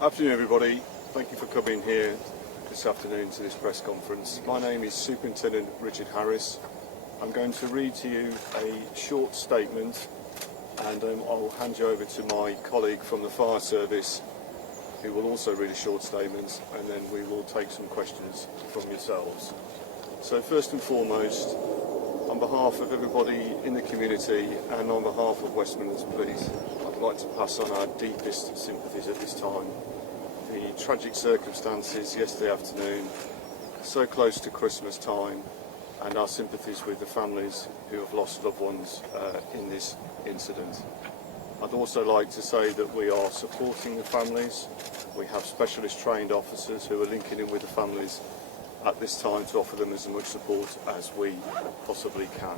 Afternoon everybody, thank you for coming here this afternoon to this press conference. My name is Superintendent Richard Harris. I'm going to read to you a short statement and I'll hand you over to my colleague from the fire service who will also read a short statement, and then we will take some questions from yourselves. So first and foremost, on behalf of everybody in the community and on behalf of West Midlands Police, I'd like to pass on our deepest sympathies at this time. The tragic circumstances yesterday afternoon, so close to Christmas time, and our sympathies with the families who have lost loved ones in this incident. I'd also like to say that we are supporting the families. We have specialist trained officers who are linking in with the families at this time to offer them as much support as we possibly can.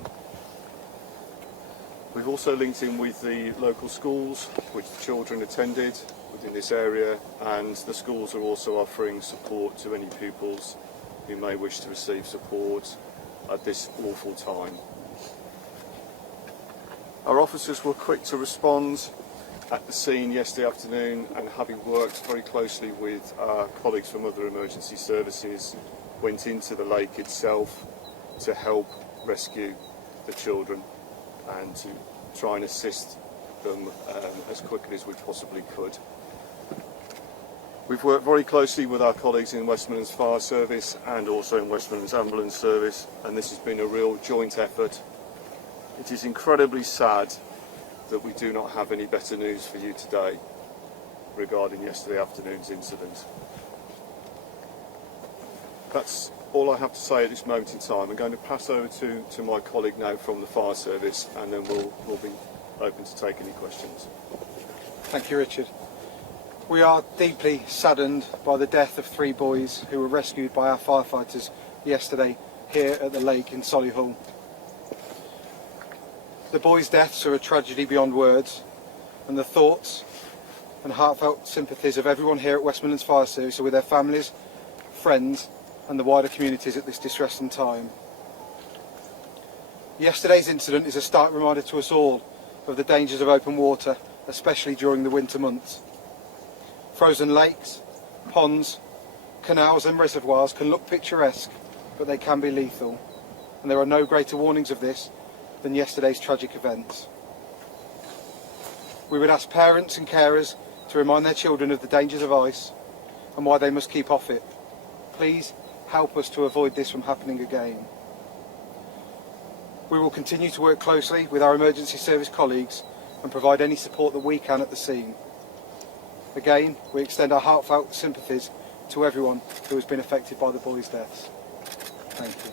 We've also linked in with the local schools which the children attended within this area, and the schools are also offering support to any pupils who may wish to receive support at this awful time. Our officers were quick to respond at the scene yesterday afternoon, and having worked very closely with our colleagues from other emergency services, went into the lake itself to help rescue the children and to try and assist them as quickly as we possibly could. We've worked very closely with our colleagues in West Midlands Fire Service and also in West Midlands Ambulance Service, and this has been a real joint effort. It is incredibly sad that we do not have any better news for you today regarding yesterday afternoon's incident. That's all I have to say at this moment in time. I'm going to pass over to my colleague now from the Fire Service, and then we'll be open to take any questions. Thank you, Richard. We are deeply saddened by the death of 3 boys who were rescued by our firefighters yesterday here at the lake in Solihull. The boys' deaths are a tragedy beyond words, and the thoughts and heartfelt sympathies of everyone here at West Midlands Fire Service are with their families, friends and the wider communities at this distressing time. Yesterday's incident is a stark reminder to us all of the dangers of open water, especially during the winter months. Frozen lakes, ponds, canals and reservoirs can look picturesque, but they can be lethal, and there are no greater warnings of this than yesterday's tragic events. We would ask parents and carers to remind their children of the dangers of ice and why they must keep off it. Please help us to avoid this from happening again. We will continue to work closely with our emergency service colleagues and provide any support that we can at the scene. Again, we extend our heartfelt sympathies to everyone who has been affected by the boys' deaths. Thank you.